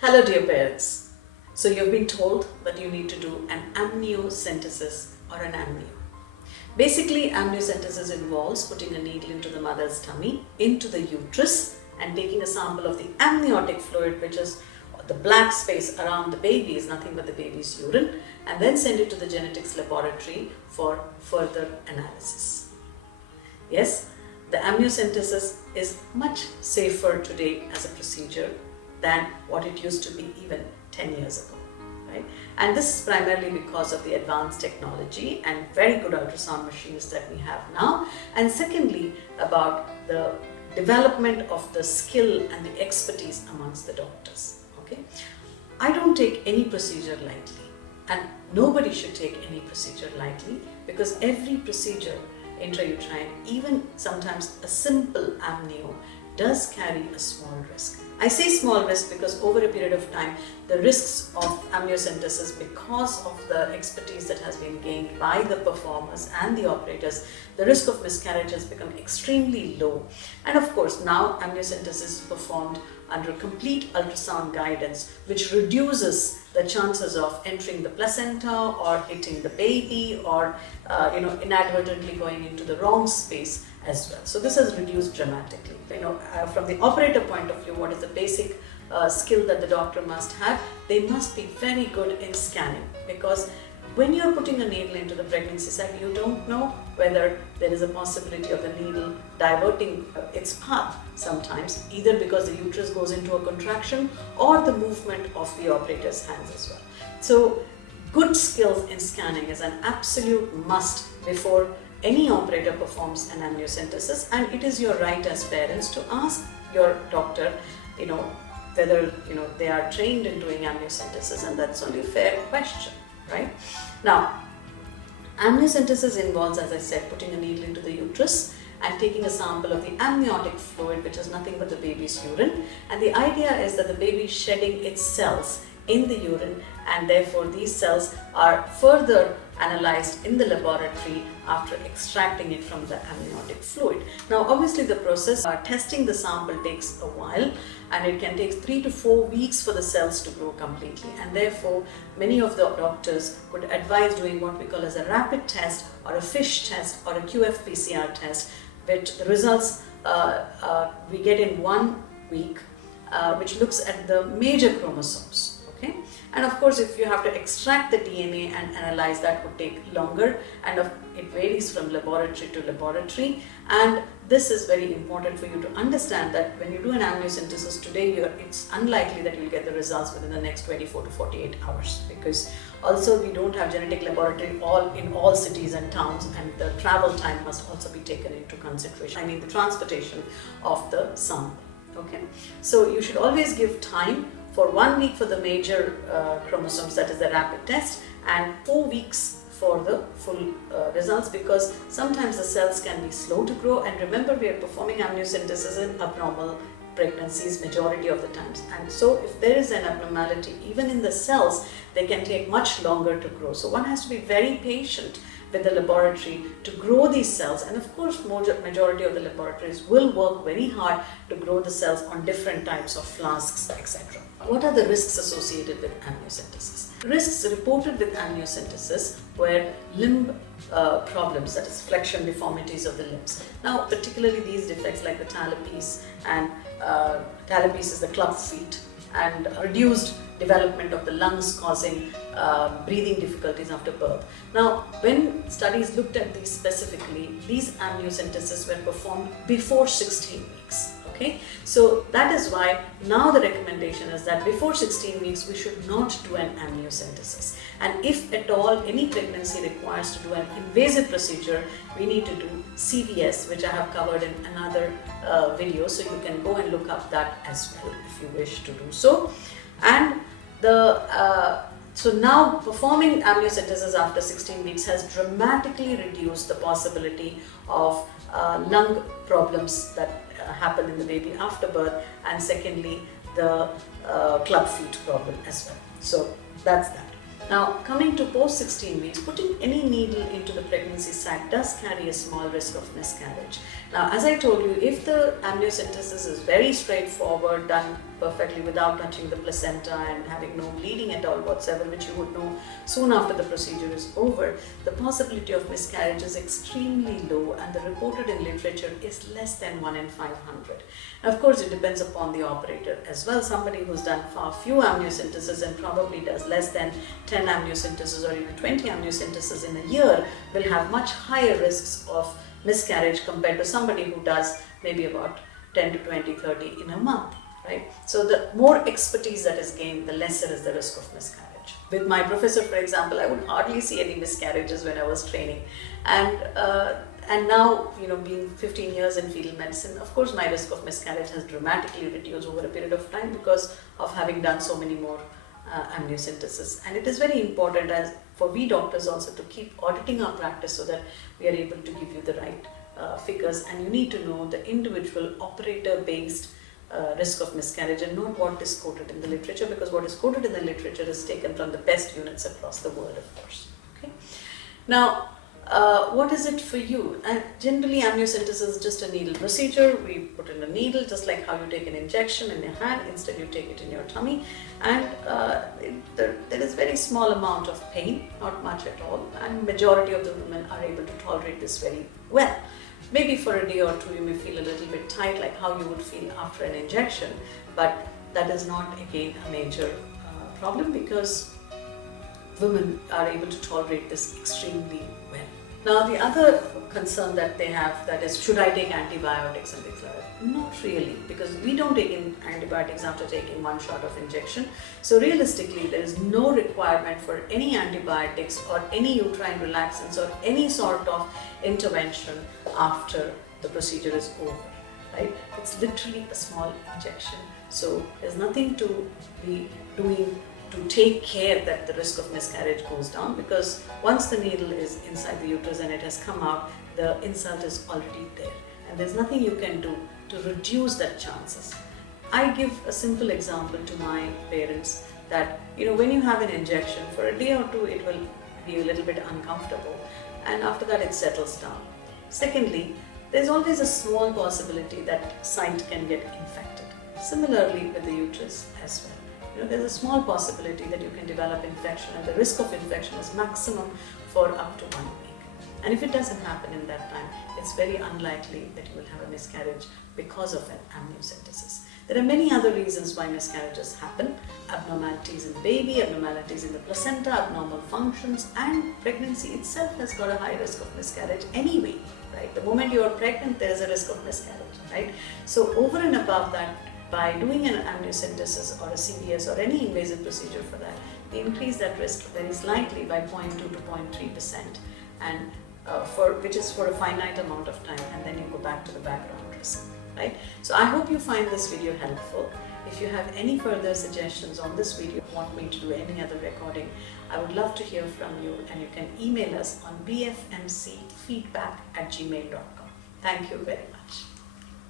Hello dear parents. So you've been told that you need to do an amniocentesis or an amnio. Basically, amniocentesis involves putting a needle into the mother's tummy, into the uterus, and taking a sample of the amniotic fluid, which is the black space around the baby, is nothing but the baby's urine, and then send it to the genetics laboratory for further analysis. Yes, the amniocentesis is much safer today as a procedure than what it used to be even 10 years ago, right? And this is primarily because of the advanced technology and very good ultrasound machines that we have now. And secondly, about the development of the skill and the expertise amongst the doctors, okay? I don't take any procedure lightly, and nobody should take any procedure lightly, because every procedure intrauterine, even sometimes a simple amnio, does carry a small risk. I say small risk because over a period of time, the risks of amniocentesis, because of the expertise that has been gained by the performers and the operators, the risk of miscarriage has become extremely low. And of course, now amniocentesis is performed under complete ultrasound guidance, which reduces the chances of entering the placenta or hitting the baby or inadvertently going into the wrong space as well. So this has reduced dramatically. From the operator point of view, what is the basic skill that the doctor must have? They must be very good in scanning, because when you're putting a needle into the pregnancy sac, you don't know whether there is a possibility of the needle diverting its path sometimes, either because the uterus goes into a contraction or the movement of the operator's hands as well. So good skills in scanning is an absolute must before any operator performs an amniocentesis, and it is your right as parents to ask your doctor, whether they are trained in doing amniocentesis, and that's only a fair question, right? Now, amniocentesis involves, as I said, putting a needle into the uterus and taking a sample of the amniotic fluid, which is nothing but the baby's urine, and the idea is that the baby is shedding its cells in the urine, and therefore these cells are further analyzed in the laboratory after extracting it from the amniotic fluid. Now obviously the process testing the sample takes a while, and it can take 3 to 4 weeks for the cells to grow completely, and therefore many of the doctors would advise doing what we call as a rapid test or a FISH test or a QF-PCR test, which the results we get in 1 week, which looks at the major chromosomes. Okay? And of course, if you have to extract the DNA and analyze, that would take longer, and it varies from laboratory to laboratory. And this is very important for you to understand, that when you do an amniocentesis today, it's unlikely that you'll get the results within the next 24 to 48 hours, because also we don't have genetic laboratory in all cities and towns, and the travel time must also be taken into consideration. I mean the transportation of the sample. Okay, so you should always give time for 1 week for the major chromosomes, that is the rapid test, and 4 weeks for the full results, because sometimes the cells can be slow to grow. And remember, we are performing amniocentesis in abnormal pregnancies majority of the times, and so if there is an abnormality even in the cells, they can take much longer to grow. So one has to be very patient with the laboratory to grow these cells, and of course majority of the laboratories will work very hard to grow the cells on different types of flasks, etc. What are the risks associated with amniocentesis? Risks reported with amniocentesis were limb problems, that is flexion deformities of the limbs. Now particularly these defects like the talipes, and talipes is the club feet, and reduced development of the lungs, causing breathing difficulties after birth. Now, when studies looked at these specifically, these amniocentesis were performed before 16 weeks. Okay, so that is why now the recommendation is that before 16 weeks we should not do an amniocentesis, and if at all any pregnancy requires to do an invasive procedure, we need to do CVS, which I have covered in another video, so you can go and look up that as well if you wish to do so. And so now performing amniocentesis after 16 weeks has dramatically reduced the possibility of lung problems that happen in the baby after birth, and secondly the club feet problem as well. So that's that. Now coming to post 16 weeks, putting any needle into the pregnancy sac does carry a small risk of miscarriage. Now as I told you, if the amniocentesis is very straightforward, done perfectly without touching the placenta and having no bleeding at all whatsoever, which you would know soon after the procedure is over, the possibility of miscarriage is extremely low, and the reported in literature is less than 1 in 500. Of course, it depends upon the operator as well. Somebody who's done far few amniocentesis and probably does less than 10 amniocentesis or even 20 amniocentesis in a year will have much higher risks of miscarriage compared to somebody who does maybe about 10 to 20, 30 in a month, right? So the more expertise that is gained, the lesser is the risk of miscarriage. With my professor, for example, I would hardly see any miscarriages when I was training. And now, being 15 years in fetal medicine, of course, my risk of miscarriage has dramatically reduced over a period of time because of having done so many more amniocentesis. And it is very important as for we doctors also to keep auditing our practice so that we are able to give you the right figures, and you need to know the individual operator based risk of miscarriage and not what is quoted in the literature, because what is quoted in the literature is taken from the best units across the world, of course. Okay. Now, what is it for you? And generally, amniocentesis is just a needle procedure. We put in a needle just like how you take an injection in your hand. Instead, you take it in your tummy, and there is very small amount of pain, not much at all, and majority of the women are able to tolerate this very well. Maybe for a day or two you may feel a little bit tight, like how you would feel after an injection, but that is not again a major problem because women are able to tolerate this extremely well. Now, the other concern that they have, that is, should I take antibiotics and things like that? Not really, because we don't take in antibiotics after taking one shot of injection. So realistically, there is no requirement for any antibiotics or any uterine relaxants or any sort of intervention after the procedure is over, right? It's literally a small injection. So there's nothing to be doing to take care that the risk of miscarriage goes down, because once the needle is inside the uterus and it has come out, the insult is already there, and there's nothing you can do to reduce that chances. I give a simple example to my parents that when you have an injection for a day or two, it will be a little bit uncomfortable, and after that it settles down. Secondly, there's always a small possibility that site can get infected. Similarly with the uterus as well. There's a small possibility that you can develop infection, and the risk of infection is maximum for up to 1 week. And if it doesn't happen in that time, it's very unlikely that you will have a miscarriage because of an amniocentesis. There are many other reasons why miscarriages happen. Abnormalities in the baby, abnormalities in the placenta, abnormal functions, and pregnancy itself has got a high risk of miscarriage anyway, right? The moment you are pregnant, there is a risk of miscarriage, right? So over and above that, by doing an amniocentesis or a CBS or any invasive procedure for that, we increase that risk very slightly by 0.2 to 0.3%, and which is for a finite amount of time, and then you go back to the background risk, right? So I hope you find this video helpful. If you have any further suggestions on this video, want me to do any other recording, I would love to hear from you, and you can email us on bfmcfeedback@gmail.com. Thank you very much.